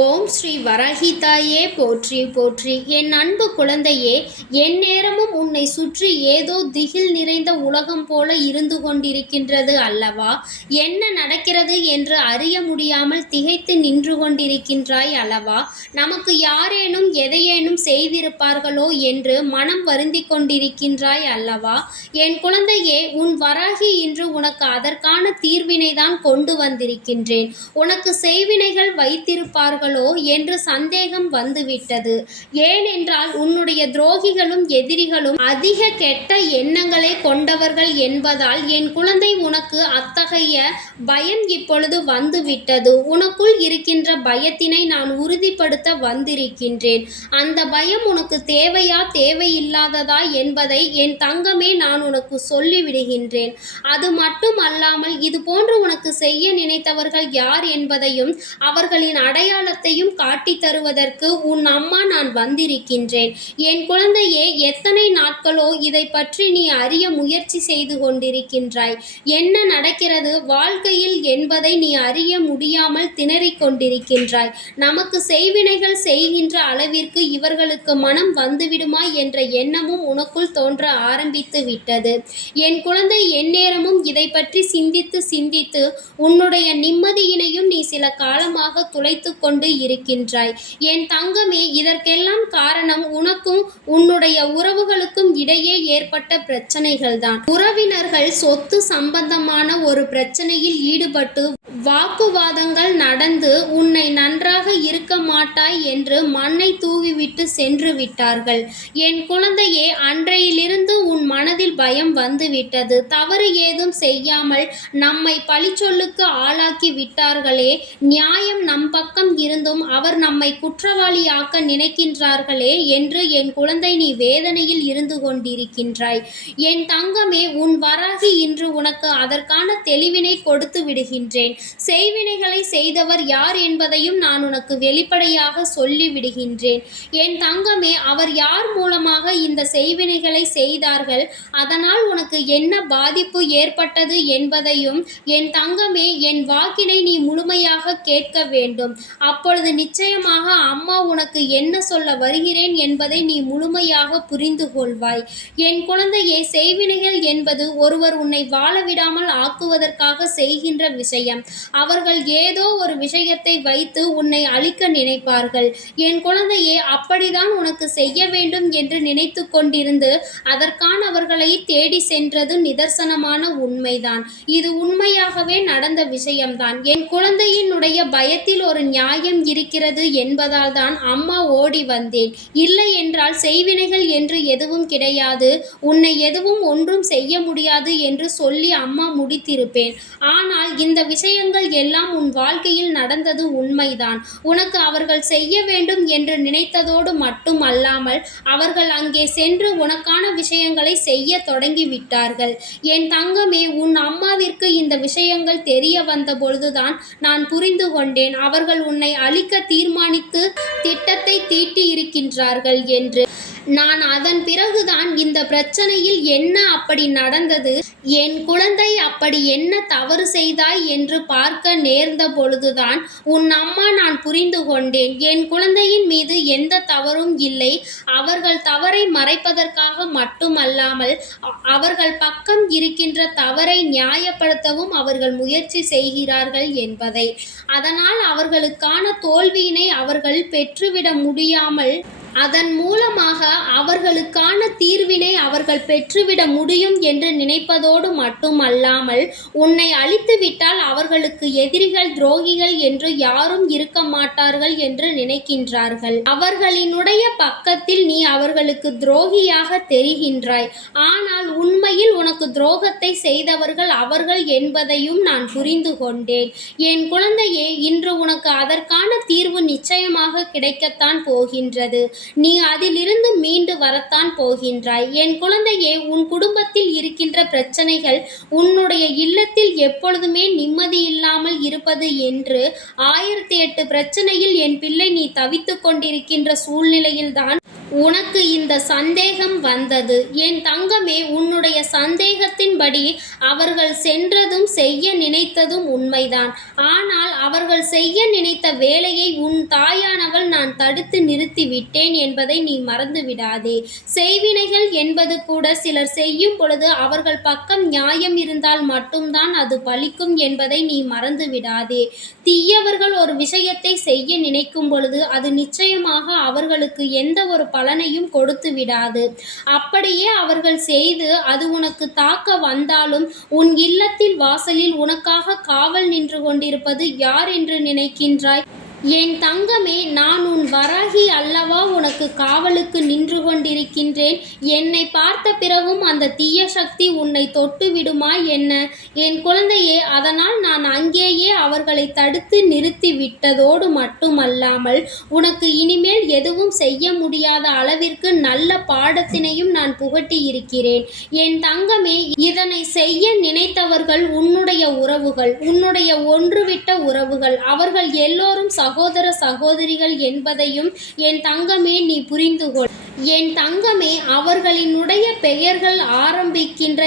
ஓம் ஸ்ரீ வராகிதாயே போற்றி போற்றி. என் அன்பு குழந்தையே, எந்நேரமும் உன்னை சுற்றி ஏதோ திகில் நிறைந்த உலகம் போல இருந்து கொண்டிருக்கின்றது அல்லவா? என்ன நடக்கிறது என்று அறிய முடியாமல் திகைத்து நின்று கொண்டிருக்கின்றாய் அல்லவா? நமக்கு யாரேனும் எதையேனும் செய்திருப்பார்களோ என்று மனம் வருந்தி கொண்டிருக்கின்றாய் அல்லவா? என் குழந்தையே, உன் வராகி இன்று உனக்கு அதற்கான தீர்வினைதான் கொண்டு வந்திருக்கின்றேன். உனக்கு செய்வினைகள் வைத்திருப்பார் என்று சந்தேகம் வந்துவிட்டது. ஏனென்றால் உன்னுடைய துரோகிகளும் எதிரிகளும் அதிக கெட்ட எண்ணங்களை கொண்டவர்கள் என்பதால் என் குழந்தை உனக்கு அத்தகைய பயம் இப்பொழுது வந்துவிட்டது. உனக்குள் இருக்கின்ற பயத்தினை நான் உறுதிப்படுத்த வந்திருக்கின்றேன். அந்த பயம் உனக்கு தேவையா தேவையில்லாததா என்பதை என் தங்கமே நான் உனக்கு சொல்லிவிடுகின்றேன். அது மட்டும் அல்லாமல் இது போன்று உனக்கு செய்ய நினைத்தவர்கள் யார் என்பதையும் அவர்களின் அடையாளத்தையும் காட்டி தருவதற்கு உன் அம்மா நான் வந்திருக்கின்றேன். என் குழந்தையே, எத்தனை நாட்களோ இதை பற்றி நீ அறிய முயற்சி செய்து கொண்டிருக்கின்றாய். என்ன நடக்கிறது வாழ்க்கையில் என்பதை நீ அறிய முடியாமல் திணறிக் கொண்டிருக்கின்றாய். நமக்கு செய்வினைகள் செய்கின்ற அளவிற்கு இவர்களுக்கு மனம் வந்துவிடுமா என்ற எண்ணமும் உனக்குள் தோன்ற ஆரம்பித்து விட்டது. என் குழந்தை, எந்நேரமும் இதை பற்றி சிந்தித்து சிந்தித்து உன்னுடைய நிம்மதியினையும் நீ சில காலமாக துளைத்து கொண்டு இருக்கின்றாய். என் தங்கமே, இதற்கெல்லாம் காரணம் உனக்கும் உன்னுடைய உறவுகளுக்கும் இடையே ஏற்பட்ட பிரச்சனைகள்தான். உறவினர்கள் சொத்து சம்பந்தமான ஒரு பிரச்சனையில் ஈடுபட்டு வாக்குவாதங்கள் நடந்து உன்னை நன்றாக இருக்க மாட்டாய் என்று மண்ணை தூவிவிட்டு சென்று விட்டார்கள். என் குழந்தையே, அன்றையிலிருந்து உன் மனதில் பயம் வந்துவிட்டது. தவறு ஏதும் செய்யாமல் நம்மை பழிச்சொல்லுக்கு ஆளாக்கி விட்டார்களே, நியாயம் நம் பக்கம் இருந்தும் அவர் நம்மை குற்றவாளியாக்க நினைக்கின்றார்களே என்று என் குழந்தை நீ வேதனையில் இருந்து கொண்டிருக்கின்றாய். என் தங்கமே, உன் வராகி இன்று உனக்கு அதற்கான தெளிவினை கொடுத்து விடுகின்றேன். செய்வினைகளை செய்தவர் யார் என்பதையும் நான் உனக்கு வெளிப்படையாக சொல்லிவிடுகின்றேன். என் தங்கமே, அவர் யார் மூலமாக இந்த செய்வினைகளை செய்தார்கள், அதனால் உனக்கு என்ன பாதிப்பு ஏற்பட்டது என்பதையும் என் தங்கமே, என் வாக்கினை நீ முழுமையாக கேட்க வேண்டும். அப்பொழுது நிச்சயமாக அம்மா உனக்கு என்ன சொல்ல வருகிறேன் என்பதை நீ முழுமையாக புரிந்து கொள்வாய். என் குழந்தையே, செய்வினைகள் என்பது ஒருவர் உன்னை வாழ விடாமல் ஆக்குவதற்காக செய்கின்ற விஷயம். அவர்கள் ஏதோ ஒரு விஷயத்தை வைத்து உன்னை அழிக்க நினைப்பார்கள். என் குழந்தையே, அப்படிதான் உனக்கு செய்ய வேண்டும் என்று நினைத்து கொண்டிருந்து அதற்கானவர்களை தேடி சென்றது நிதர்சனமான உண்மைதான். இது உண்மையாகவே நடந்த விஷயம்தான். என் குழந்தையினுடைய பயத்தில் ஒரு நியாயம் இருக்கிறது என்பதால் தான் அம்மா ஓடி வந்தேன். இல்லை என்றால் செய்வினைகள் என்று எதுவும் கிடையாது, உன்னை எதுவும் ஒன்றும் செய்ய முடியாது என்று சொல்லி அம்மா முடித்திருப்பேன். ஆனால் இந்த விஷயங்கள் எல்லாம் உன் வாழ்க்கையில் நடந்தது உண்மைதான். உனக்கு அவர்கள் செய்ய வேண்டும் என்று நினைத்ததோடு மட்டும் அல்லாமல் அவர்கள் அங்கே சென்று உனக்கான விஷயங்களை செய்ய தொடங்கிவிட்டார்கள். என் தங்கமே, உன் அம்மாவிற்கு இந்த விஷயங்கள் தெரிய வந்த பொழுதுதான் நான் புரிந்து கொண்டேன் அவர்கள் உன்னை அழிக்க தீர்மானித்து திட்டத்தை தீட்டி இருக்கின்றார்கள் என்று. நான் அதன் பிறகுதான் இந்த பிரச்சனையில் என்ன அப்படி நடந்தது, என் குழந்தை அப்படி என்ன தவறு செய்தாய் என்று பார்க்க நேர்ந்த பொழுதுதான் உன் அம்மா நான் புரிந்து கொண்டேன். என் குழந்தையின் மீது எந்த தவறும் இல்லை. அவர்கள் தவறை மறைப்பதற்காக மட்டுமல்லாமல் அவர்கள் பக்கம் இருக்கின்ற தவறை நியாயப்படுத்தவும் அவர்கள் முயற்சி செய்கிறார்கள் என்பதை. அதனால் அவர்களுக்கான தோல்வியினை அவர்கள் பெற்றுவிட முடியாமல் அதன் மூலமாக அவர்களுக்கான தீர்வினை அவர்கள் பெற்றுவிட முடியும் என்று நினைப்பதோடு மட்டுமல்லாமல் உன்னை அழித்துவிட்டால் அவர்களுக்கு எதிரிகள் துரோகிகள் என்று யாரும் இருக்க மாட்டார்கள் என்று நினைக்கின்றார்கள். அவர்களினுடைய பக்கத்தில் நீ அவர்களுக்கு துரோகியாக தெரிகின்றாய். ஆனால் உண்மையில் உனக்கு துரோகத்தை செய்தவர்கள் அவர்கள் என்பதையும் நான் புரிந்து கொண்டேன். என் குழந்தையே, இன்று உனக்கு அதற்கான தீர்வு நிச்சயமாக கிடைக்கத்தான் போகின்றது. நீ அதிலிருந்து மீண்டு வரத்தான் போகின்றாய். என் குழந்தையே, உன் குடும்பத்தில் இருக்கின்ற பிரச்சனைகள் உன்னுடைய இல்லத்தில் எப்பொழுதுமே நிம்மதியில்லாமல் இருப்பது என்று 1008 பிரச்சனையில் என் பிள்ளை நீ தவித்து கொண்டிருக்கின்ற சூழ்நிலையில்தான் உனக்கு இந்த சந்தேகம் வந்தது. என் தங்கமே, உன்னுடைய சந்தேகத்தின்படி அவர்கள் சென்றதும் செய்ய நினைத்ததும் உண்மைதான். ஆனால் அவர்கள் செய்ய நினைத்த வேலையை உன் தாயானவள் நான் தடுத்து நிறுத்திவிட்டேன் என்பதை நீ மறந்துவிடாதே. செய்வினைகள் என்பது கூட சிலர் செய்யும் பொழுது அவர்கள் பக்கம் நியாயம் இருந்தால் மட்டும்தான் அது பலிக்கும் என்பதை நீ மறந்துவிடாதே. தீயவர்கள் ஒரு விஷயத்தை செய்ய நினைக்கும் பொழுது அது நிச்சயமாக அவர்களுக்கு எந்த ஒரு பலனையும் கொடுத்து விடாது. அப்படியே அவர்கள் செய்து அது உனக்கு தாக்க வந்தாலும் உன் இல்லத்தில் வாசலில் உனக்காக காவல் நின்று கொண்டிருப்பது யார் என்று நினைக்கின்றாய்? என் தங்கமே, நான் உன் வராகி அல்லவா உனக்கு காவலுக்கு நின்று கொண்டிருக்கின்றேன். என்னை பார்த்த பிறகும் அந்த தீய சக்தி உன்னை தொட்டு விடுமா என்ன? என் குழந்தையே, அதனால் நான் அங்கேயே அவர்களை தடுத்து நிறுத்தி விட்டதோடு மட்டுமல்லாமல் உனக்கு இனிமேல் எதுவும் செய்ய முடியாத அளவிற்கு நல்ல பாடத்தினையும் நான் புகட்டி இருக்கிறேன். என் தங்கமே, இதனை செய்ய நினைத்தவர்கள் உன்னுடைய உறவுகள், உன்னுடைய ஒன்றுவிட்ட உறவுகள். அவர்கள் எல்லோரும் சகோதர சகோதரிகள் என்பதையும் என் தங்கமே நீ புரிந்து கொள். என் தங்கமே, அவர்களினுடைய பெயர்கள் ஆரம்பிக்கின்ற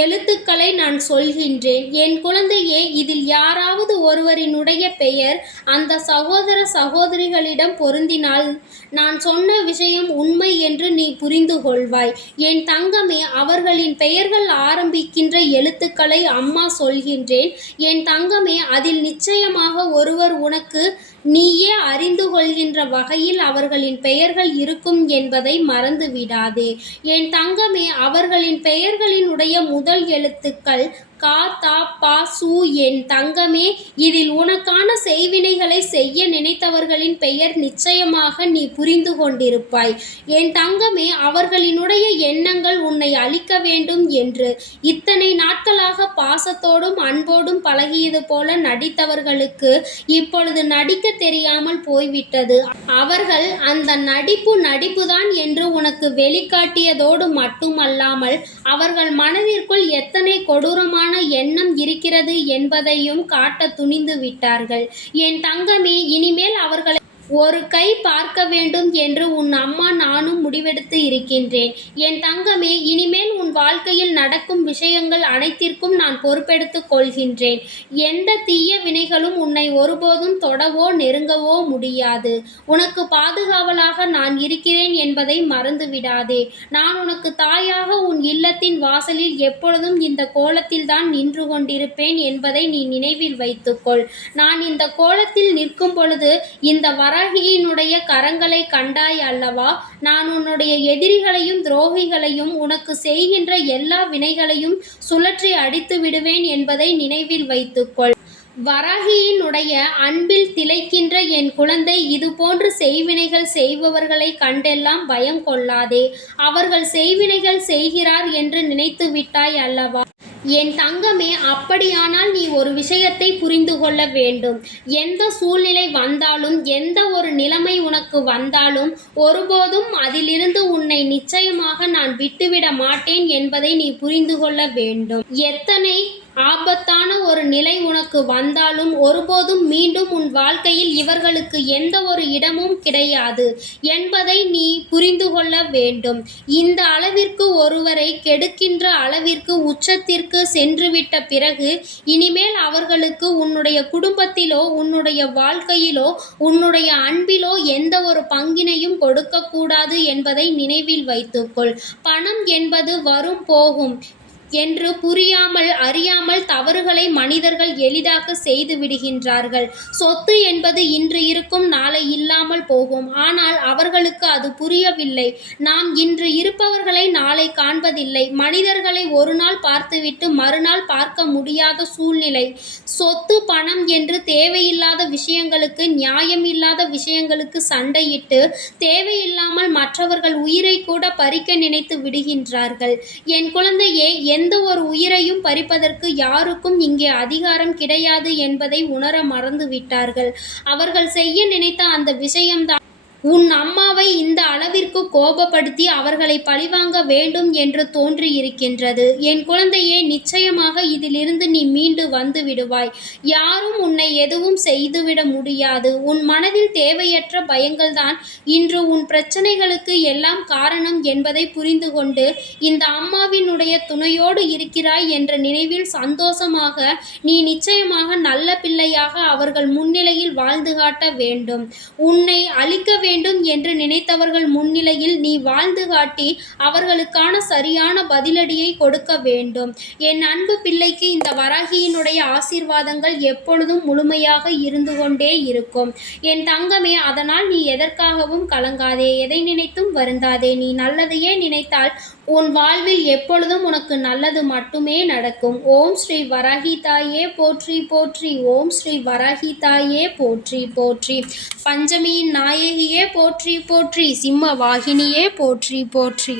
எழுத்துக்களை நான் சொல்கின்றேன். என் குழந்தையே, இதில் யாராவது ஒருவரினுடைய பெயர் அந்த சகோதர சகோதரிகளிடம் பொருந்தினால் நான் சொன்ன விஷயம் உண்மை என்று நீ புரிந்து கொள்வாய். என் தங்கமே, அவர்களின் பெயர்கள் ஆரம்பிக்கின்ற எழுத்துக்களை அம்மா சொல்கின்றேன். என் தங்கமே, அதில் நிச்சயமாக ஒருவர் உனக்கு நீயே அறிந்து கொள்கின்ற வகையில் அவர்களின் பெயர்கள் இருக்கும் என்பதை மறந்து விடாதே. என் தங்கமே, அவர்களின் பெயர்களினுடைய முதல் எழுத்துக்கள் கா தா பா சு. என் தங்கமே, இதில் உனக்கான செய்வினைகளை செய்ய நினைத்தவர்களின் பெயர் நிச்சயமாக நீ புரிந்து கொண்டிருப்பாய். என் தங்கமே, அவர்களினுடைய எண்ணங்கள் உன்னை அழிக்க வேண்டும் என்று இத்தனை நாட்களாக பாசத்தோடும் அன்போடும் பழகியது போல நடித்தவர்களுக்கு இப்பொழுது நடிக்க தெரியாமல் போய்விட்டது. அவர்கள் அந்த நடிப்புதான் என்று உனக்கு வெளிக்காட்டியதோடு மட்டுமல்லாமல் அவர்கள் மனதிற்குள் எத்தனை கொடூரமான எண்ணம் இருக்கிறது என்பதையும் காட்ட துணிந்து விட்டார்கள். என் தங்கமே, இனிமேல் அவர்களை ஒரு கை பார்க்க வேண்டும் என்று உன் அம்மா நானும் முடிவெடுத்து இருக்கின்றேன். என் தங்கமே, இனிமேல் உன் வாழ்க்கையில் நடக்கும் விஷயங்கள் அனைத்திற்கும் நான் பொறுப்பெடுத்துக் கொள்கின்றேன். எந்த தீய வினைகளும் உன்னை ஒருபோதும் தொடவோ நெருங்கவோ முடியாது. உனக்கு பாதுகாவலாக நான் இருக்கிறேன் என்பதை மறந்துவிடாதே. நான் உனக்கு தாயாக உன் இல்லத்தின் வாசலில் எப்பொழுதும் இந்த கோலத்தில்தான் நின்று கொண்டிருப்பேன் என்பதை நீ நினைவில் வைத்துக்கொள். நான் இந்த கோலத்தில் நிற்கும் பொழுது இந்த வராகியினுடைய கரங்களை கண்டாய் அல்லவா? நான் உன்னுடைய எதிரிகளையும் துரோகிகளையும் உனக்கு செய்கின்ற எல்லா வினைகளையும் சுழற்றி அடித்து விடுவேன் என்பதை நினைவில் வைத்துக்கொள். வராகியினுடைய அன்பில் திளைக்கின்ற என் குழந்தை, இதுபோன்று செய்வினைகள் செய்பவர்களை கண்டெல்லாம் பயம் கொள்ளாதே. அவர்கள் செய்வினைகள் செய்கிறார் என்று நினைத்து விட்டாய் அல்லவா? என் தங்கமே, அப்படியானால் நீ ஒரு விஷயத்தை புரிந்து கொள்ள வேண்டும். எந்த சூழ்நிலை வந்தாலும், எந்த ஒரு நிலைமை உனக்கு வந்தாலும் ஒருபோதும் அதிலிருந்து உன்னை நிச்சயமாக நான் விட்டுவிட மாட்டேன் என்பதை நீ புரிந்து கொள்ள வேண்டும். எத்தனை ஆபத்தான ஒரு நிலை உனக்கு வந்தாலும் ஒருபோதும் மீண்டும் உன் வாழ்க்கையில் இவர்களுக்கு எந்த ஒரு இடமும் கிடையாது என்பதை நீ புரிந்து கொள்ள வேண்டும். இந்த அளவிற்கு ஒருவரை கெடுக்கின்ற அளவிற்கு உச்சத்திற்கு சென்றுவிட்ட பிறகு இனிமேல் அவர்களுக்கு உன்னுடைய குடும்பத்திலோ உன்னுடைய வாழ்க்கையிலோ உன்னுடைய அன்பிலோ எந்த ஒரு பங்கினையும் கொடுக்கக்கூடாது என்பதை நினைவில் வைத்துக்கொள். பணம் என்பது வரும் போகும் என்று புரியாமல் அறியாமல் தவறுகளை மனிதர்கள் எளிதாக செய்து விடுகின்றார்கள். சொத்து என்பது இன்று இருக்கும் நாளை இல்லாமல் போகும். ஆனால் அவர்களுக்கு அது புரியவில்லை. நாம் இன்று இருப்பவர்களை நாளை காண்பதில்லை. மனிதர்களை ஒரு நாள் பார்த்துவிட்டு மறுநாள் பார்க்க முடியாத சூழ்நிலை. சொத்து பணம் என்று தேவையில்லாத விஷயங்களுக்கு, நியாயமில்லாத விஷயங்களுக்கு சண்டையிட்டு தேவையில்லாமல் மற்றவர்கள் உயிரை கூட பறிக்க நினைத்து விடுகின்றார்கள். என் குழந்தையே, எந்த ஒரு உயிரையும் பறிப்பதற்கு யாருக்கும் இங்கே அதிகாரம் கிடையாது என்பதை உணர மறந்து விட்டார்கள். அவர்கள் செய்ய நினைத்த அந்த விஷயம்தான் உன் அம்மாவை இந்த அளவிற்கு கோபப்படுத்தி அவர்களை பழிவாங்க வேண்டும் என்று தோன்றியிருக்கின்றது. என் குழந்தையே, நிச்சயமாக இதிலிருந்து நீ மீண்டு வந்து விடுவாய். யாரும் உன்னை எதுவும் செய்துவிட முடியாது. உன் மனதில் தேவையற்ற பயங்கள்தான் இன்று உன் பிரச்சனைகளுக்கு எல்லாம் காரணம் என்பதை புரிந்து கொண்டு இந்த அம்மாவினுடைய துணையோடு இருக்கிறாய் என்ற நினைவில் சந்தோஷமாக நீ நிச்சயமாக நல்ல பிள்ளையாக அவர்கள் முன்னிலையில் வாழ்ந்து காட்ட வேண்டும். உன்னை அழிக்க வேண்டும் என்று நினைத்தவர்கள் முன்னிலையில் நீ வாழ்ந்து காட்டி அவர்களுக்கான சரியான பதிலடியை கொடுக்க வேண்டும். என் அன்பு பிள்ளைக்கு இந்த வராகியினுடைய ஆசீர்வாதங்கள் எப்பொழுதும் முழுமையாக இருந்து கொண்டே இருக்கும். என் தங்கமே, அதனால் நீ எதற்காகவும் கலங்காதே, எதை நினைத்தும் வருந்தாதே. நீ நல்லதையே நினைத்தால் உன் வாழ்வில் எப்பொழுதும் உனக்கு நல்லது மட்டுமே நடக்கும். ஓம் ஸ்ரீ வராகி தாயே போற்றி போற்றி. ஓம் ஸ்ரீ வராகி தாயே போற்றி போற்றி. பஞ்சமியின் நாயகியே போற்றி போற்றி. சிம்ம வாகினியே போற்றி போற்றி.